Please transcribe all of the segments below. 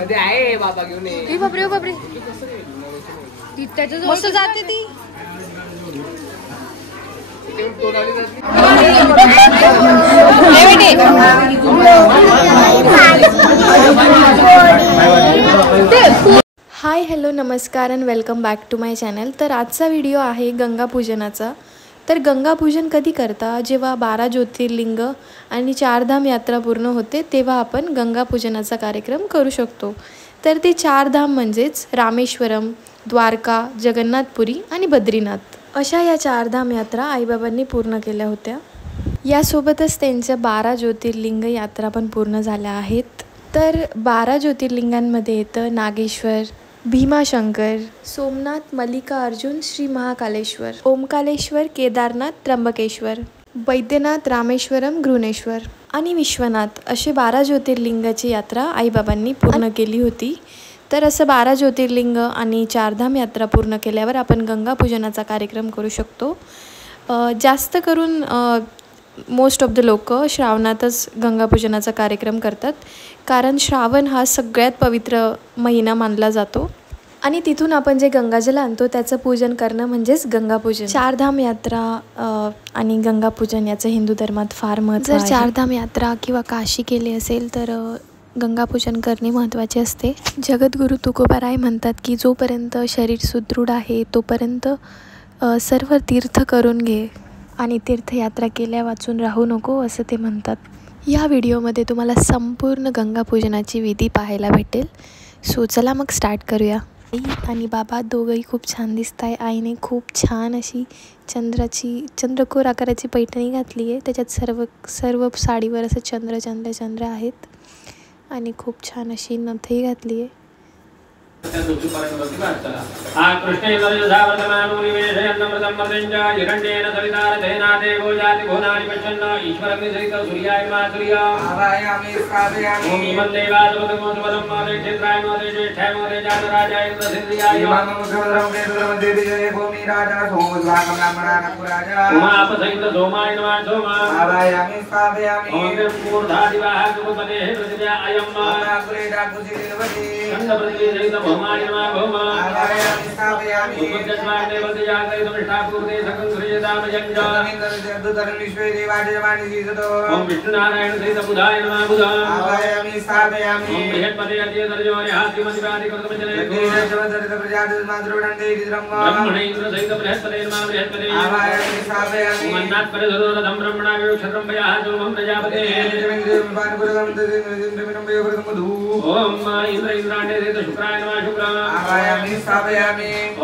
मध्ये आहे बाबा घेऊन ये. बापरे ओ बापरे त्याच्या मस्त जाते ती. हाय हॅलो नमस्कार and welcome back to my channel. तर आजचा व्हिडिओ आहे गंगापूजनाचा. तर गंगापूजन कधी करता, जेव्हा 12 ज्योतिर्लिंग आणि 4 धाम यात्रा पूर्ण होते तेव्हा आपण गंगापूजनाचा कार्यक्रम करू शकतो. तर ते 4 धाम म्हणजेच रामेश्वरम, द्वारका, जगन्नाथपुरी आणि बद्रीनाथ अशा या 4 धाम यात्रा आईबाबांनी पूर्ण केल्या होत्या. यासोबतच त्यांच्या 12 ज्योतिर्लिंग यात्रा पण पूर्ण झाल्या आहेत. तर 12 ज्योतिर्लिंगांमध्ये येतं नागेश्वर, भीमाशंकर, सोमनाथ, मल्लिकार्जुन, श्री महाकालेश्वर, ओमकालेश्वर, केदारनाथ, त्र्यंबकेश्वर, वैद्यनाथ, रामेश्वरम, घृणेश्वर आणि विश्वनाथ असे 12 ज्योतिर्लिंगाची यात्रा आईबाबांनी पूर्ण केली होती. तर असं 12 ज्योतिर्लिंग आणि 4 धाम यात्रा पूर्ण केल्यावर आपण गंगापूजनाचा कार्यक्रम करू शकतो. जास्त करून मोस्ट ऑफ द लोक श्रावणातच गंगापूजनाचा कार्यक्रम करतात, कारण श्रावण हा सगळ्यात पवित्र महिना मानला जातो आणि तिथून आपण जे गंगाजल आणतो त्याचं पूजन करणं म्हणजेच गंगापूजन. 4 धाम यात्रा आणि गंगापूजन याचं हिंदू धर्मात फार महत्त्व आहे. जर 4 धाम यात्रा किंवा काशी केली असेल तर गंगापूजन करणे महत्त्वाचे असते. जगद्गुरू तुकोबाराय म्हणतात की जोपर्यंत शरीर सुदृढ आहे तोपर्यंत सर्व तीर्थ करून घे आणि तीर्थयात्रा केल्या वाचून राहू नको असं ते म्हणतात. या व्हिडिओमध्ये तुम्हाला संपूर्ण गंगापूजनाची विधी पाहायला भेटेल. सो चला मग स्टार्ट करूया. आई आणि बाबा दोघंही खूप छान दिसत आहे. आईने खूप छान अशी चंद्रकोर आकाराची पैठणी घातली आहे. त्याच्यात सर्व साडीवर असं चंद्र आहेत आणि खूप छान अशी नथही घातली आहे.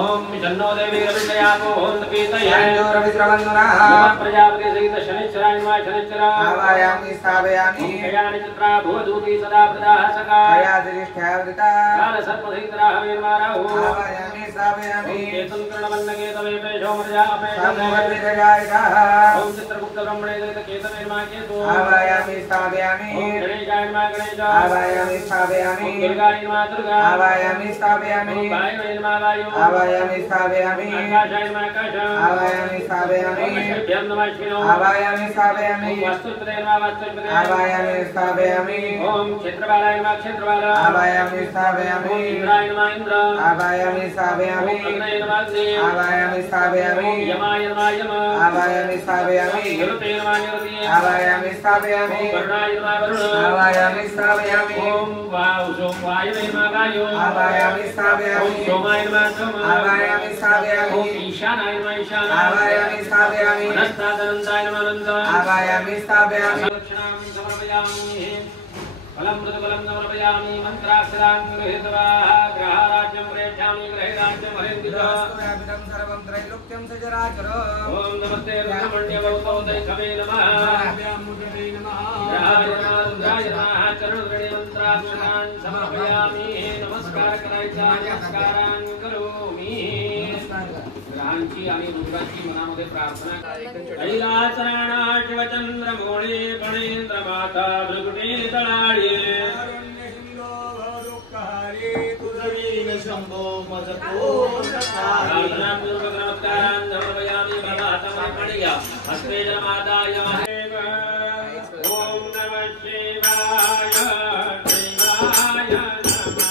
ओम जन्नो देवी रविन्द्रयामो ओम तपीतये रविन्द्रवन्दना प्रजापति सहित शनिश्चराय नमः शनिश्चरा आवायामि स्थापयामि कयानि चित्रा भवदूति सदा प्रदाः सका कया दृष्टावृता काल सर्पसहितरा हवेन्माराहो आवायामि स्थापयामि केतुं कर्णवन्नगे तवे पेशो मर्या अपेशो ओम चित्रगुप्त ब्रह्मणे सहित केतवे नमः केतु आवायामि स्थापयामि ओम गणेशाय नमः गणेश आवायामि स्थापयामि ओम दुर्गाय नमः दुर्गा आवायामि स्थापयामि ओम वायुवे नमः वायु आवायामि स्थापयामि आकाशाय नमः आकाश आवायामि स्थापयामि ओम शिव्यं नमः शिवो आवायामि स्थापयामि ओम वास्तुपते नमः वास्तुपते आवायामि स्थापयामि ओम क्षेत्रपालाय नमः क्षेत्रपाल आवायामि स्थापयामि ओम इंद्राय नमः इंद्र आवायामि स्थापयामि ओम अग्नये नमः अग्नि आवायामि स्थापयामि ओम यमाय नमः यम आवायामि स्थापयामि निरुते नमः निरुते आवायामि स्थापयामि ओम वरुणाय नमः वरुण आवायामि स्थापयामि ओम वायुवे नमः वायु आवायामि स्थापयामि ओम सोमाय नमः सोम आवायामि स्थापयामि ओम ईशानाय नमः ईशान आवायामि स्थापयामि अनन्तादनन्ताय नमः अनन्त आवायामि स्थापयामि दक्षिणां समर्पयामि फलं मृदुफलं समर्पयामि मन्त्राक्षरां गृहीत्वा ग्रहराज्यं प्रेषयामि ग्रहराज्यं हरिन्दितः सर्वं त्रैलोक्यं सचराचर ओम नमस्ते ब्रह्मण्यवतो दैखवे नमः व्यामुद्रे नमः ग्रहाय नमः रुद्राय नमः चरणद्रणे मन्त्राक्षरां समर्पयामि नमस्कार करायचा नमस्कारां करोमि ग्रहांची आणि रुद्राची मनामध्ये प्रार्थना कैलासराणा शिवचंद्रमौळे फणेंद्रमाता भृगुटे तळाळे शंभो मजको प्रार्थना पूर्वक नमस्कारां समर्पयामि प्रभातमर्पणीय हस्ते जलमादाय ओम नमः शिवाय शिवाय नमः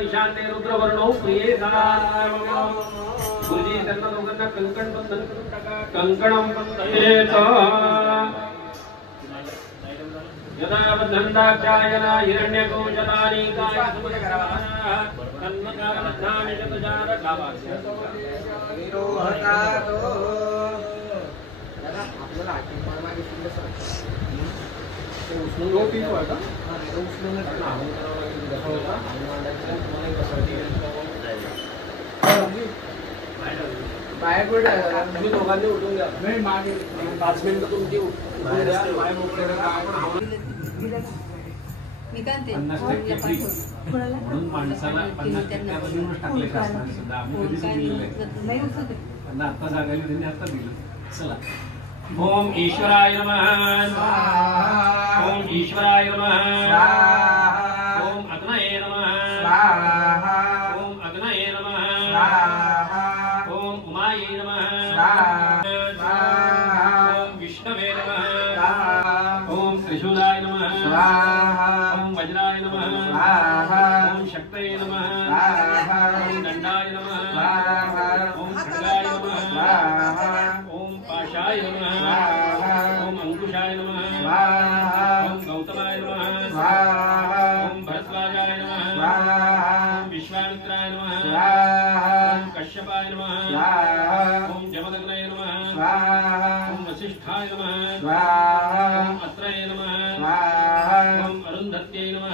ईशान्य रुद्रवर्णो प्रिये गुरुजी त्यांना दोघांना कंकण बंधन कंकणं बंधयेत यदा बद्धन्दाक्षायना हिरण्यकोशलानि कायसुमकराः तन्मकारबद्धानि चतुजार कावास्य विरोहतातो दादा आपल्याला आठवण मागे सुद्धा ते उचलून गो पितो आता ते उचलून टाकला कसं होता आणि मांडायचं तुम्हाला कसं बाहेर कुठे तुम्ही दोघांनी उठून द्या मी मागे 5 मिनिटं तुमची उठून द्या बाहेर मोकळे आपण म्हणून माणसाला 50% टाकले सुद्धा आम्ही कधीच दिलेलं नाही त्यांना आता सांगायला त्यांनी आता दिलं चला ओम ईश्वराय नमः ओम ईश्वराय नमः ओम अग्नये नमः ओम अग्नये नमः ओम उमाये नमः ओम विष्णवे नमः ओम त्रिशूलाय नमः ओम वज्राय नमः ओम शक्तये नमः ओम दंडाय नमः ओम खड्गाय नमः ओम पाशाय नमः ओम अंकुशाय नमः ओम गौतमाय नमः ओम भरद्वाजाय नमः ओम विश्वामित्राय नमः ओम कश्यपाय नमः ओम जमदग्नये नमः ओम वसिष्ठाय नमः ओम अत्रये नमः ओम अरुंधत्यै नमः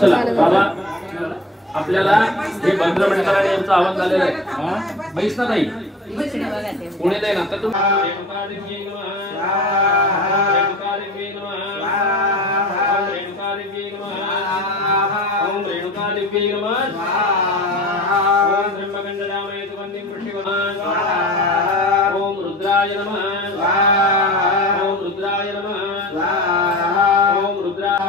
चला बाबा आपल्याला हे मंत्र म्हणताना यांचा आवाज झालेला आहे बैसना ताई पुणे दे ना तर तुम्ही रेणुकादेवी नमः रेणुकादेवी नमः रेणुकादेवी नमः ओम रेणुकादेवी नमः ओम ब्रह्मगंडरामये सुगंधिं पुष्टिवर्धनम् ओम रुद्राय नमः ओम रुद्राय नमः ओम रुद्राय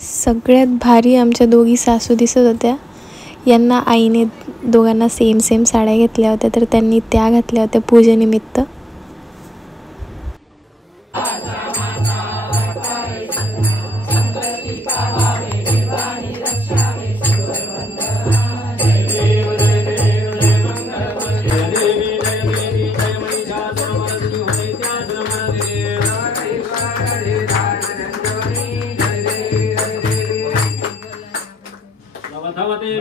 सगळ्यात भारी आमच्या दोघी सासू दिसत होत्या. यांना आईने दोघांना सेम साड्या घेतल्या होत्या तर त्यांनी त्या घातल्या होत्या पूजेनिमित्त.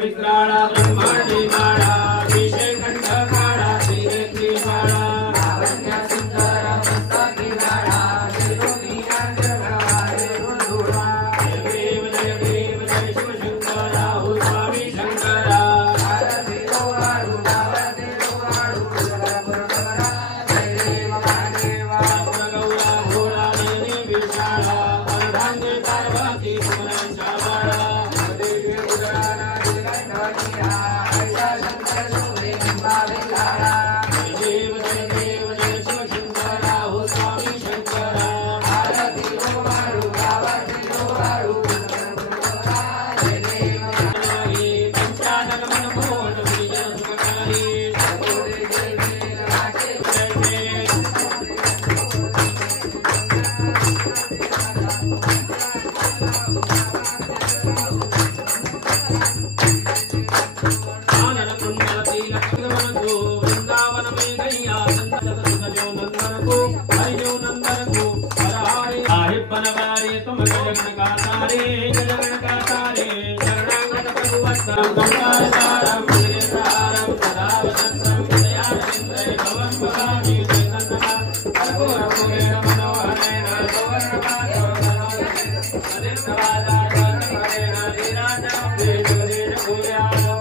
विक्राळा ब्रह्मांडी बाळा विषय कंठ काळा श्रीनेत्री बाळा लावण्य सुंदर मस्तकी बाळा शिरोनी अंजनवारे गुंडुळा देव जय शिवशंकरा हो स्वामी शंकरा भारती लोवाडू भारती लोवाडू जगद्गुरुवरा जय देव महादेवा गौरा भोळा देवी विशाळा अर्धांगी पार्वती पुरांच्या बाळा देवी उदराना दिगंधनिया ऐसा शंकर सुरे बिंबाविलाळा देव जय शिवशंकरा हो स्वामी शंकरा भारती लोवाडू भारती लोवाडू जगद्गुरुवरा जय देव महादेवा पंचानन मनमोहन विजय सुखकारी सतोरे देवी राजे जय आनन कुंडलती लक्ष्मण को वृंदावन में गैया संतत सुखजो नंदन को हरिजो नंदन को हरहारे साहिब बनवारे तुम जगन का तारे शरणागत प्रभुवत्तम गंगार तारम श्री तारम सदा वसंतम दयानंदे भवन भवानी चैतन्यमा कर्पूर पूरेण मनोहरेण सुवर्णपादो अदित्यवादा जगन्मरेण धीराजं देवदेव भूयालो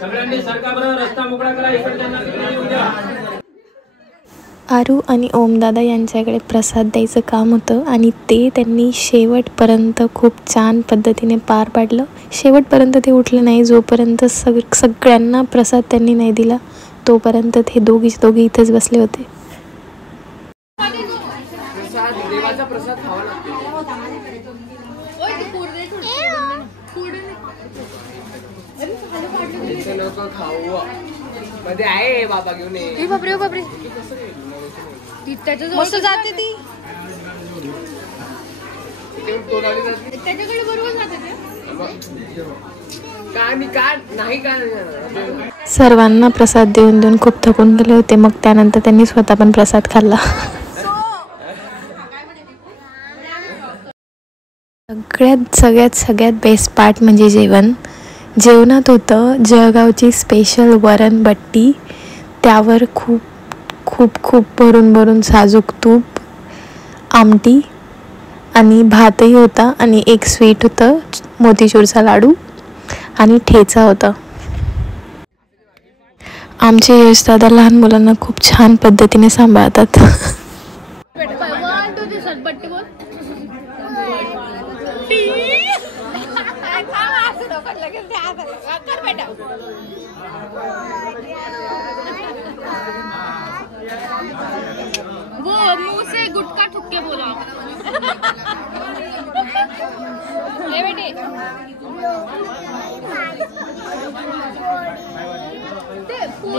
सगळ्यांनी सरका बरं रस्ता मोकळा करा इकडच्यांना तिकडे येऊ द्या. आरू आणि ओमदादा यांच्याकडे प्रसाद द्यायचं काम होतं आणि ते त्यांनी शेवटपर्यंत खूप छान पद्धतीने पार पाडलं. शेवटपर्यंत ते उठले नाही. जोपर्यंत सगळ्यांना प्रसाद त्यांनी नाही दिला तोपर्यंत ते दोघी इथेच बसले होते. प्रसाद देवाचा प्रसाद खावा लागतो. लोक खाऊ मध्ये आहे बाबा घेऊन ये. बापरे बापरे मस्त जाते ती त्याच्याकडे बरोबर जाते सर्वांना प्रसाद देऊन खूप थकून गेले होते. मग त्यानंतर त्यांनी स्वतः पण प्रसाद खाल्ला. सगळ्यात बेस्ट पार्ट म्हणजे जेवण. जेवणात होतं जळगावची स्पेशल वरण बट्टी. त्यावर खूप खूप खूप भरून साजूक तूप, आमटी आणि भातही होता आणि एक स्वीट होतं मोतीचूरचा लाडू आणि ठेचा होता. आमचे यश दादा लहान मुलांना खूप छान पद्धतीने सांभाळतात.